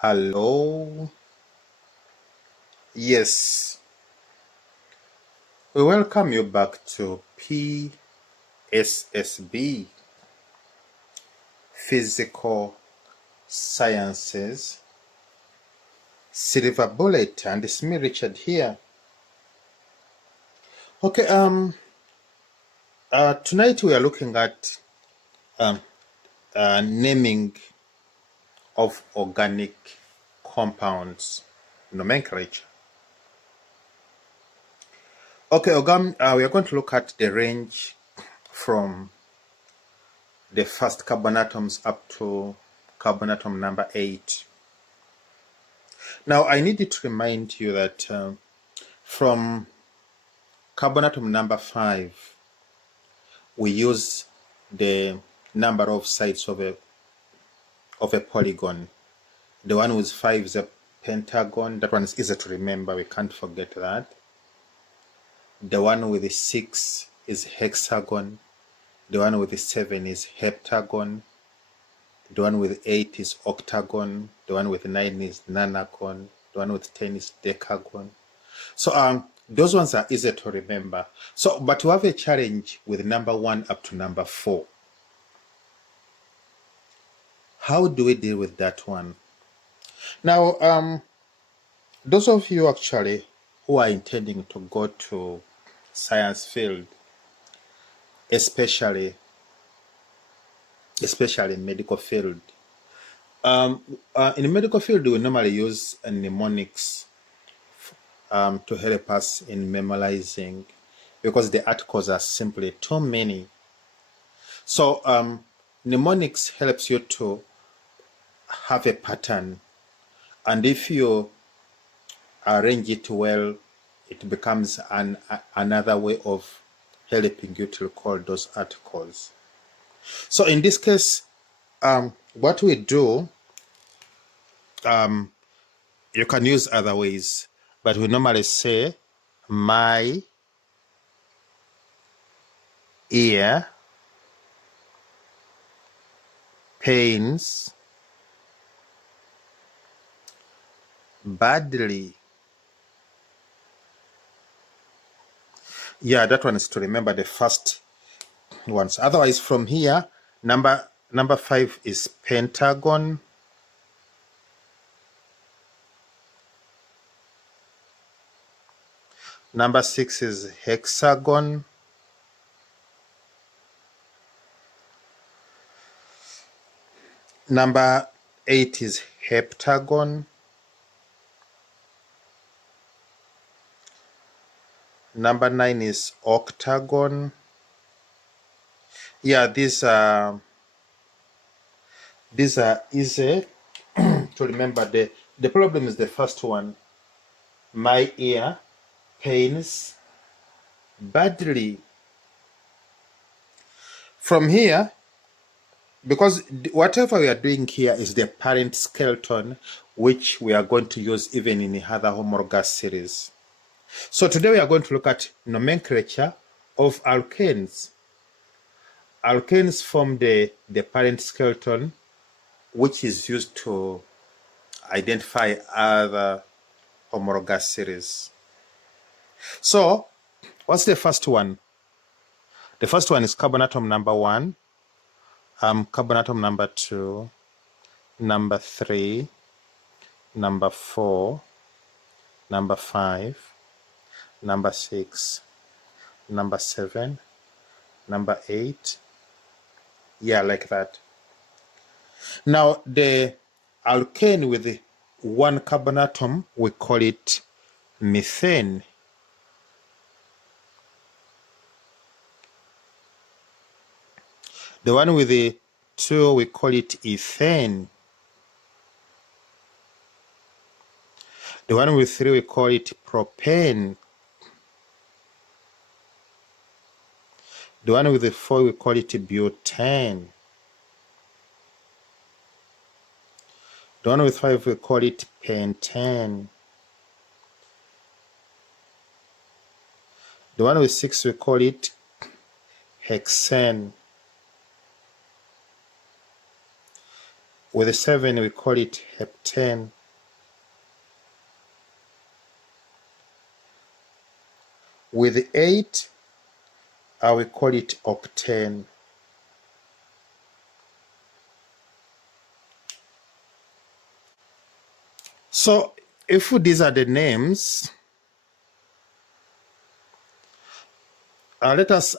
Hello. Yes, we welcome you back to PSSB, Physical Sciences, Silver Bullet, and it's me, Richard, here. Okay, tonight we are looking at um, naming of organic compounds, nomenclature. Okay, we are going to look at the range from the first carbon atoms up to carbon atom number 8. Now, I needed to remind you that from carbon atom number 5, we use the number of sides of a polygon. The one with 5 is a pentagon. That one is easy to remember. We can't forget that. The one with the 6 is hexagon. The one with the 7 is heptagon. The one with 8 is octagon. The one with 9 is nonagon. The one with 10 is decagon. So those ones are easy to remember. So, but we have a challenge with number 1 up to number 4. How do we deal with that one? Now, those of you actually who are intending to go to science field, especially medical field, in the medical field we normally use mnemonics to help us in memorizing, because the articles are simply too many. So mnemonics helps you to have a pattern, and if you arrange it well, it becomes another way of helping you to recall those articles. So in this case, what we do, you can use other ways, but we normally say my ear pains badly. Yeah, that one is to remember the first ones. Otherwise, from here, number 5 is pentagon. Number 6 is hexagon. Number 8 is heptagon. Number 9 is octagon. Yeah, these are easy to remember. The problem is the first one. My ear pains badly. From here, because whatever we are doing here is the parent skeleton, which we are going to use even in the other homologous series. So today we are going to look at nomenclature of alkanes. Alkanes form the parent skeleton, which is used to identify other homologous series. So what's the first one? The first one is carbon atom number 1, carbon atom number 2, number 3, number 4, number 5, number 6, number 7, number 8. Yeah, like that. Now, the alkane with the 1 carbon atom, we call it methane. The one with the 2, we call it ethane. The one with 3, we call it propane. The one with the 4, we call it butane. The one with 5, we call it pentane. The one with 6, we call it hexane. With 7, we call it heptane. With 8, we call it octane. So if these are the names, let us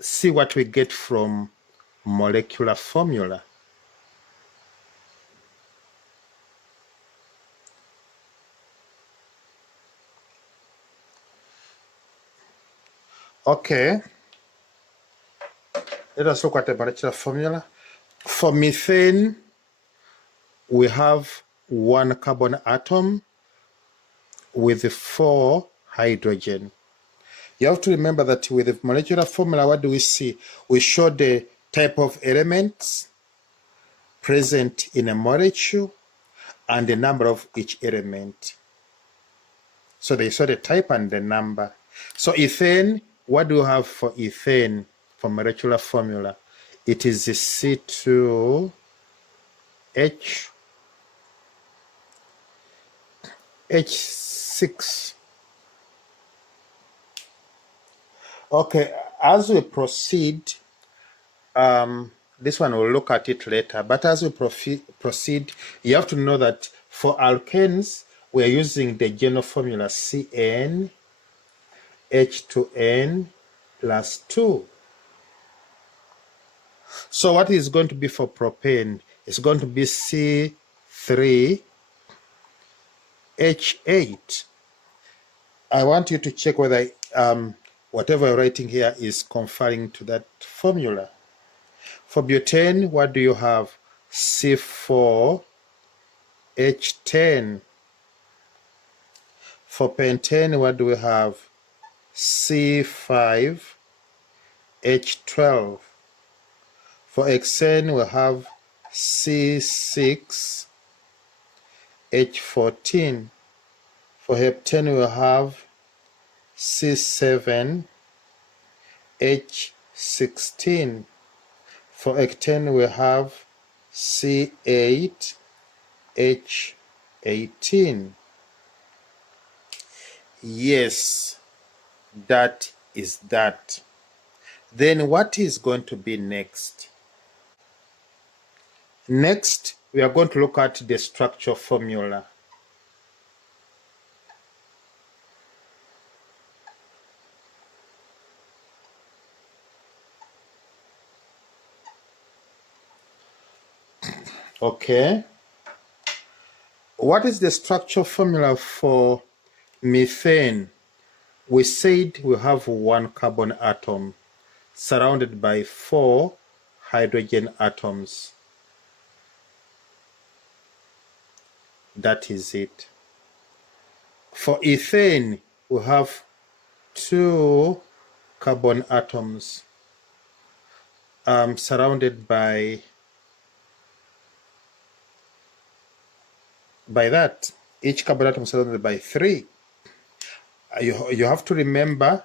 see what we get from molecular formula. Okay, let us look at the molecular formula. For methane, we have 1 carbon atom with 4 hydrogen. You have to remember that with the molecular formula, what do we see? We show the type of elements present in a molecule and the number of each element. So they saw the type and the number. So ethane, what do you have for ethane for molecular formula? It is the C2H6. Okay, as we proceed, this one we'll look at it later, but as we proceed, you have to know that for alkanes, we're using the general formula CN H2N plus 2. So what is going to be for propane? It's going to be C3H8. I want you to check whether whatever you're writing here is conferring to that formula. For butane, what do you have? C4H10. For pentane, what do we have? C5H12. For hexane, we have C6H14. For heptane, we have C7H16. For octane, we have C8H18. Yes, that is that. Then what is going to be next? Next, we are going to look at the structure formula. Okay. What is the structure formula for methane? We said we have 1 carbon atom surrounded by 4 hydrogen atoms. That is it. For ethane, we have 2 carbon atoms surrounded by that. Each carbon atom surrounded by 3. You have to remember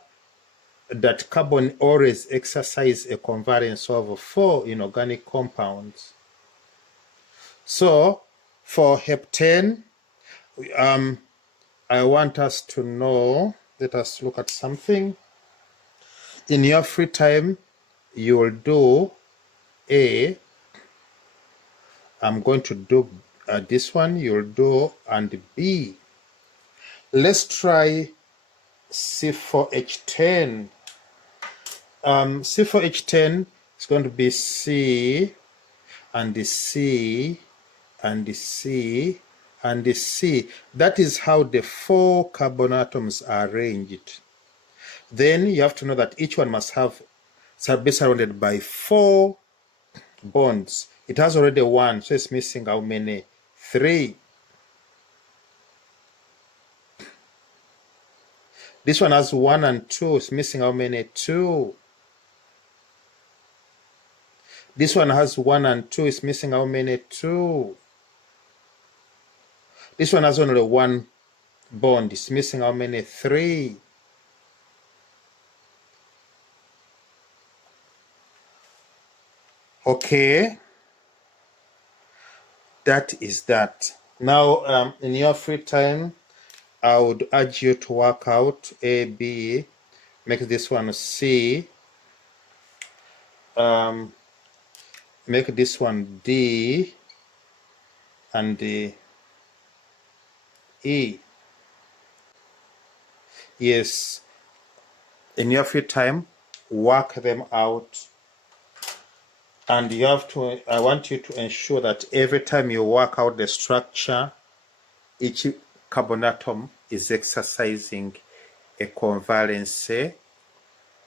that carbon always exercise a covariance of 4 in organic compounds. So for heptane, I want us to know, let us look at something. In your free time, you will do A. I'm going to do this one, you'll do, and B. Let's try C4H10. C4H10 is going to be C and the C and the C and the C. That is how the 4 carbon atoms are arranged. Then you have to know that each one must be surrounded by 4 bonds. It has already 1, so it's missing how many? 3. This one has 1 and 2, it's missing how many? 2. This one has 1 and 2, it's missing how many? 2. This one has only 1 bond, it's missing how many? 3. Okay. that is that. Now, in your free time, I would urge you to work out A, B, make this one C, make this one D, and the E. Yes, in your free time, work them out. And you have to, I want you to ensure that every time you work out the structure, each carbon atom is exercising a covalence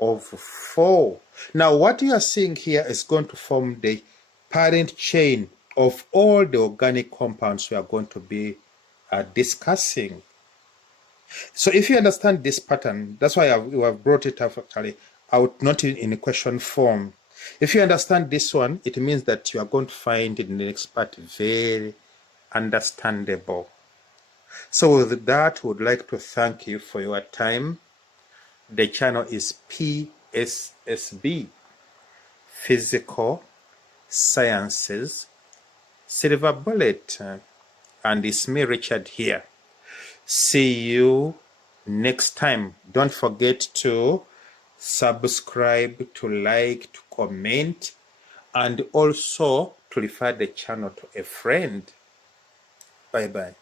of 4. Now, what you are seeing here is going to form the parent chain of all the organic compounds we are going to be discussing. So if you understand this pattern, that's why we have brought it up actually out, not in a question form. If you understand this one, it means that you are going to find in the next part very understandable. So with that, we would like to thank you for your time. The channel is PSSB, Physical Sciences Silver Bullet, and it's me, Richard, here. See you next time. Don't forget to subscribe, to like, to comment, and also to refer the channel to a friend. Bye-bye.